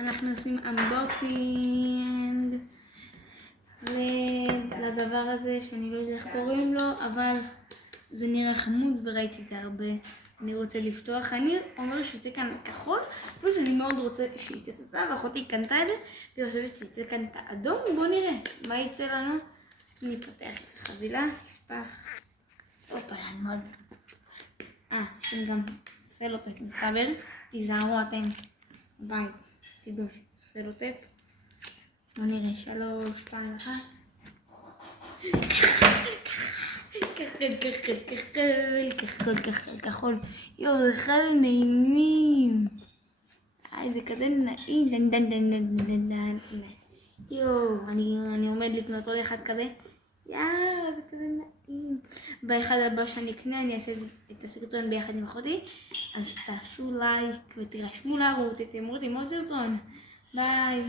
אנחנו עושים unboxing לדבר הזה שאני לא יודע איך קוראים לו, אבל זה נראה חמוד וראיתי את זה הרבה. אני רוצה לפתוח, אני אומר שיצא כאן כחול, אפילו שאני מאוד רוצה שיצא את זה, ואחותי קנתה את זה, והיא חושבת שיצא כאן את האדום. בואו נראה מה יצא לנו. נפתח את החבילה, נפתח. אופה, אני מאוד... יש לי גם סלוטייפ מסתבר, תיזהרו אתם. ביי, תדעו, סלוטייפ. בואו נראה, 3, 2, 1. כחול. יואו, זה חל נעימים. זה כזה נעים. יואו, אני עומד לקנות עוד אחד כזה. יואו, זה כזה נעים. באחד הבא שאני אקנה, אני אעשה את הסרטון ביחד עם אחותי. אז תעשו לייק ותירשמו לערוץ, תתמרו עוד סרטון. ביי.